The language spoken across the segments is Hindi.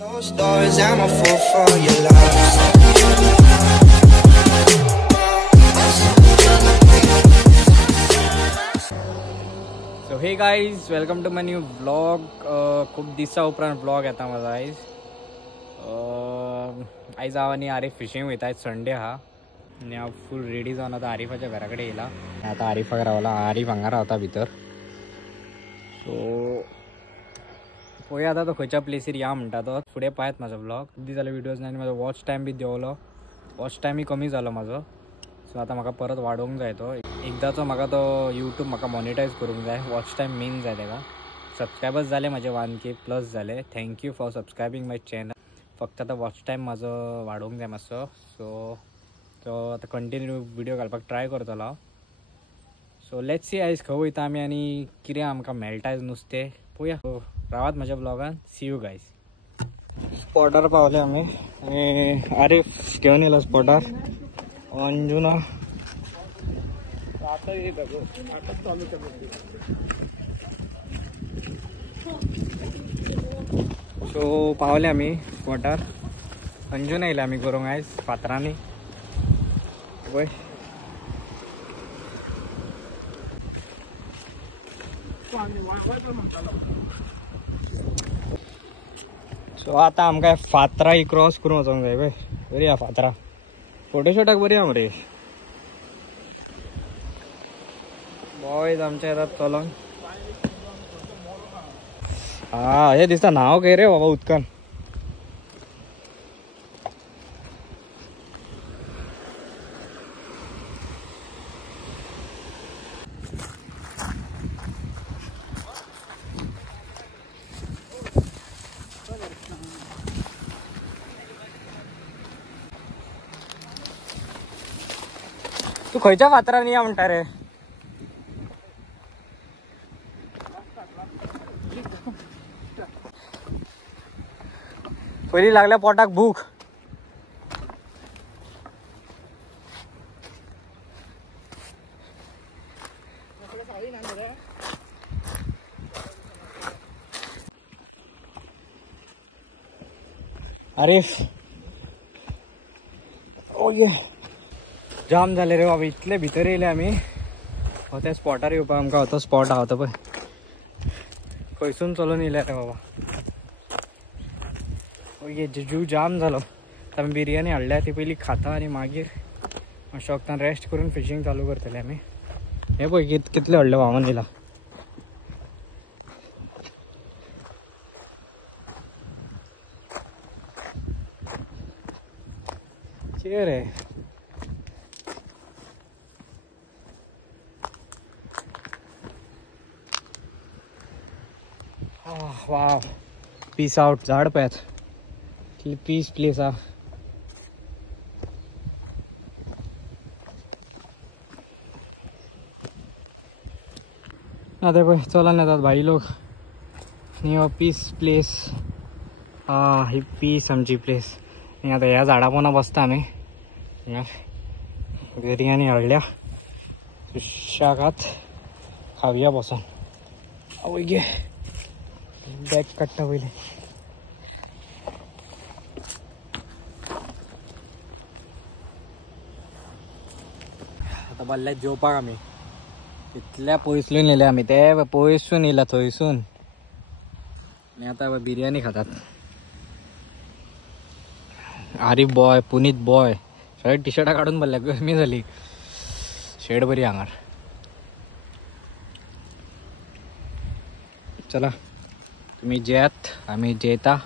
Those doors, I'm a fool for your love. So hey guys, welcome to my new vlog. खूप दिसा उपरांत व्लॉग येता माझा आयज. आयज हांव आनी आरीफ फिशींग वयता. आयज संडे हा आनी हांव फूल रेडी जावन आतां आरिफाच्या घरा कडेन येयला. आतां आरिफाक रावला. आरीफ हांगा रावता भितर. सो पळोवया आतां तो खंयच्या प्लेसीर या म्हणटा तो. फुडें पळयत म्हाजो व्लॉग. कितें जालें विडियोज आनी म्हाजो वॉच टायम बी देंवलो. वॉच टायमूय कमी जालो म्हाजो. सो आतां म्हाका परत वाडोवंक जाय तो. एकदाचो म्हाका तो यूट्यूब म्हाका मॉनिटायज करूंक जाय. वॉच टायम मेन जाय तेका. सबस्क्रायबर्स जाले म्हाजे 1K प्लस जाले. Thank you for subscribing my channel. फक्त आतां वॉच टायम म्हाजो वाडोवंक जाय मातसो. सो तो आतां कंटिन्यू विडियो घालपाक ट्राय करतलो हांव. सो लेट्स सी आयज खंय वयता आमी आनी कितें आमकां मेळटा आयज नुस्तें पळोवया. रावात म्हज्या ब्लॉगान. सी यू गायज. स्पॉटार पावले आमी आनी आरीफ घेवन येयलो स्पॉटार. अंजुना सो पावले आमी स्पॉटार. अंजुना येयले आमी गरोवंक आयज फातरांनी. पळय सो आतां आमकां फातरां क्रॉस करून वचोंक जाय. पळय बरी आहा फातरां. फोटोशॉटाक बरी आहा मरे. बॉयज आमचे येतात चलोन. हा हे दिसता न्हांव खंय रे बाबा उदकान. तू खंयच्या फातरान या म्हणटा रे. पयलीं लागल्या पोटाक भूक. आरीफ ओ ये जाम जाले रे बाबा. इतले भितर येयले आमी. हो त्या स्पॉटार येवपाक आमकां हो तो स्पॉट आहा तो पळय. खंयसून चलून येयले रे बाबा. ये जीव जाम जालो. आमी बिर्याणी हाडल्या ती पयलीं खाता आनी मागीर मातशें वखदान रेस्ट करून फिशींग चालू करतले आमी. हे पळय कितले व्हडले व्हांवून येयला. कितें रे वाव. Peace out. झाड पळयात कितली पीस प्लेस आहा. आतां पळय चलोन येतात भाई लोक. आनी हो पीस प्लेस. ही पीस आमची प्लेस. आनी आतां ह्या झाडा पोंदा बसता आमी. बिर्याणी हाडल्या सुशेगाद खावया बसून. आवय गे बॅग काडटा पयलीं. आतां बाल्ल्या जेवपाक आमी. इतल्या पयसुल्यान येयले आमी. ते पयसून येयला थंयसून. आनी आतां बिर्याणी खातात. आरीफ बॉय, पुनीत बॉय सगळे टी शर्टां काडून भरल्या. गरमी जाली. शेड बरी हांगार. चला तुम्ही जेयात आमी जेयता.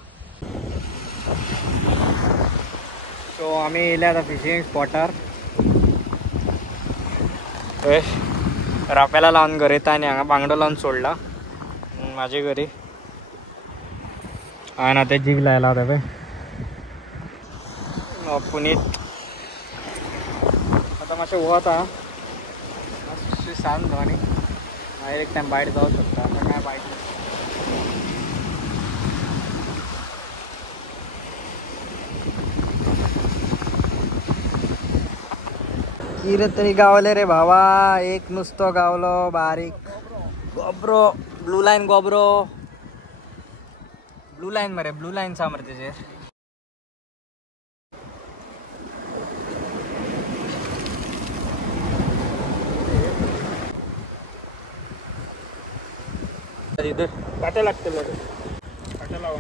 सो आमी येयले आतां फिशींग स्पॉटार. रापेला लावन गरयता आनी हांगा बांगडो लावन सोडला म्हाजे घरी. हांवें आतां जीग लायला आतां पळय. पुनीत आतां मातशें वता. मातशी सांज जावं न्ही. मागीर एक टायम बायट जावं शकता. आतां काय बायट कितें तरी गावले रे भावा. एक नुस्तो गावलो बारीक. गोब्रो ब्लू लायन गोब्रो. ब्लू लाईन मरे ब्लू लाईन सा मरे तेजे इधर काटा लागते काटा लावा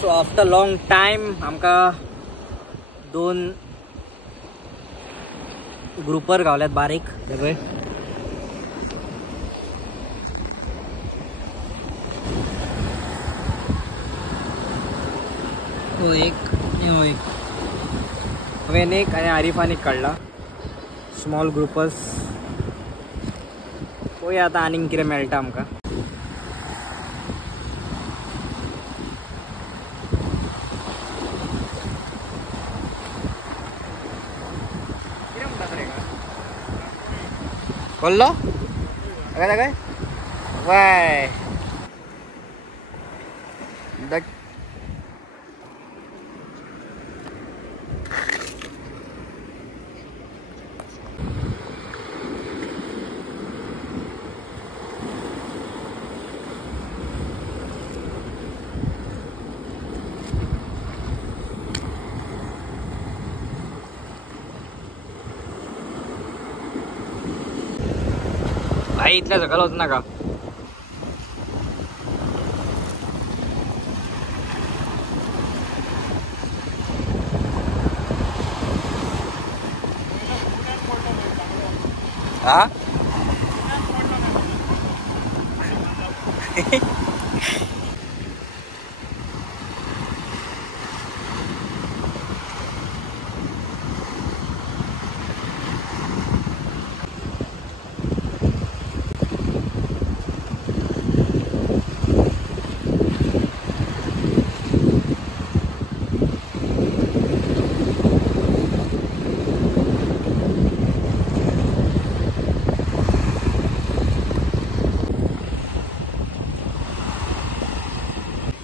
सो आफ्टर लॉंग टाइम आमका 2 ग्रुपर गावल्यात बारीक पळय तो एक हांवें एक आनी आरिफान एक काडला स्मॉल ग्रुपर्स पळोवया आतां आनीक कितें मेळटा आमकां बोललो काय काय वाय भाई इथल्या सकल होत नका हा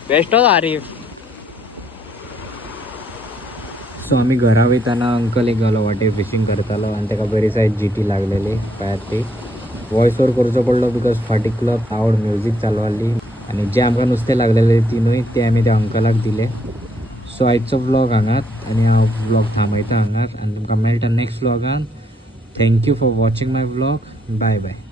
बेस्ट होता आरिफ सो आम्ही घरा वयताना अंकल एक गावलो वाटे फिशिंग करतालो आणि ताका बरी सायज जीटी लागलेली पायार ती वॉइस ओवर करचो पडलो बिकॉज फाटीक आवड म्युझिक चालवाली आणि जे आमकां नुस्तें लागलेले तिनूय ते आमी त्या अंकलाक दिले सो आयचो व्लॉग हांगात आणि हा व्लॉग थांबयता हांगार आणि तुमकां मेळटा नेक्स्ट व्लॉगान thank you for watching my vlog bye bye